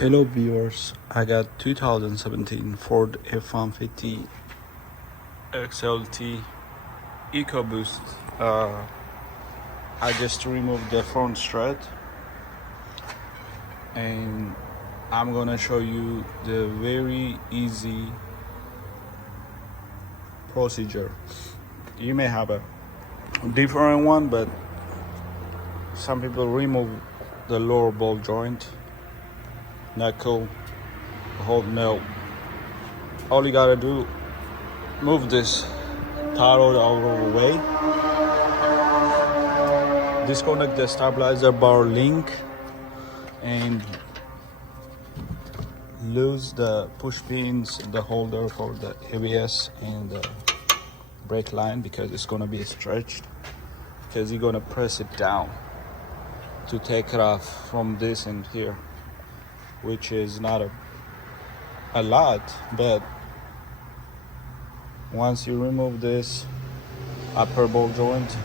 Hello viewers, I got 2017 Ford F-150 XLT EcoBoost. I just removed the front strut and I'm gonna show you the very easy procedure. You may have a different one, but some people remove the lower ball joint. Not cool. Hold no. All you gotta do, move this tire out of the way, disconnect the stabilizer bar link, and lose the push pins, the holder for the ABS and the brake line, because it's gonna be stretched, because you're gonna press it down to take it off from this and here, which is not a lot, but once you remove this upper ball joint,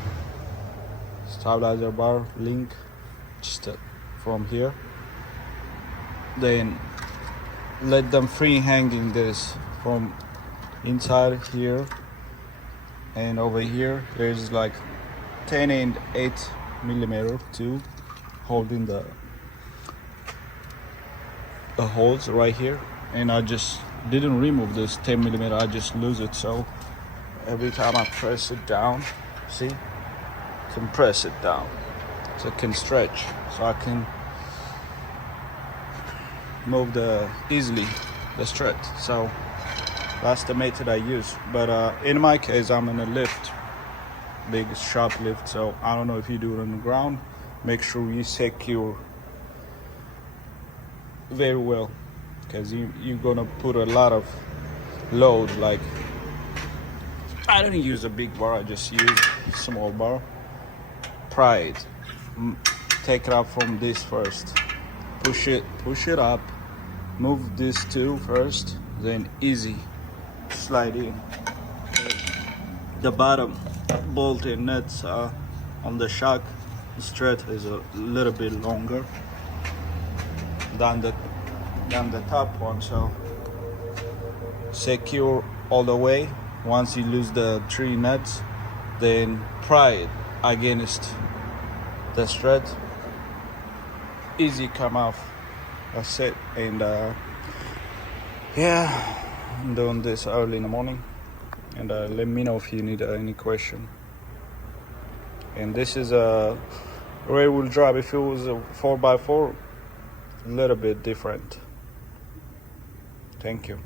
stabilizer bar link, just from here, then let them free hanging this from inside here and over here. There's like 10 and 8 millimeter too, holding the holes right here. And I just didn't remove this 10 millimeter, I just lose it. So every time I press it down, see, I can press it down so it can stretch, so I can move easily the strut. So that's the method I use. But in my case, I'm in a lift, big sharp lift, so I don't know if you do it on the ground. Make sure you secure very well, because you're gonna put a lot of load. Like, I don't use a big bar, I just use a small bar. Pry it, take it up from this first, push it up, move this two first, then easy slide in. The bottom bolt and nuts on the shock strut is a little bit longer than the top one, so secure all the way. Once you lose the 3 nuts, then pry it against the strut, easy come off. That's it. And yeah, I'm doing this early in the morning, and let me know if you need any question. And this is a rear wheel drive. If it was a 4x4, a little bit different. Thank you.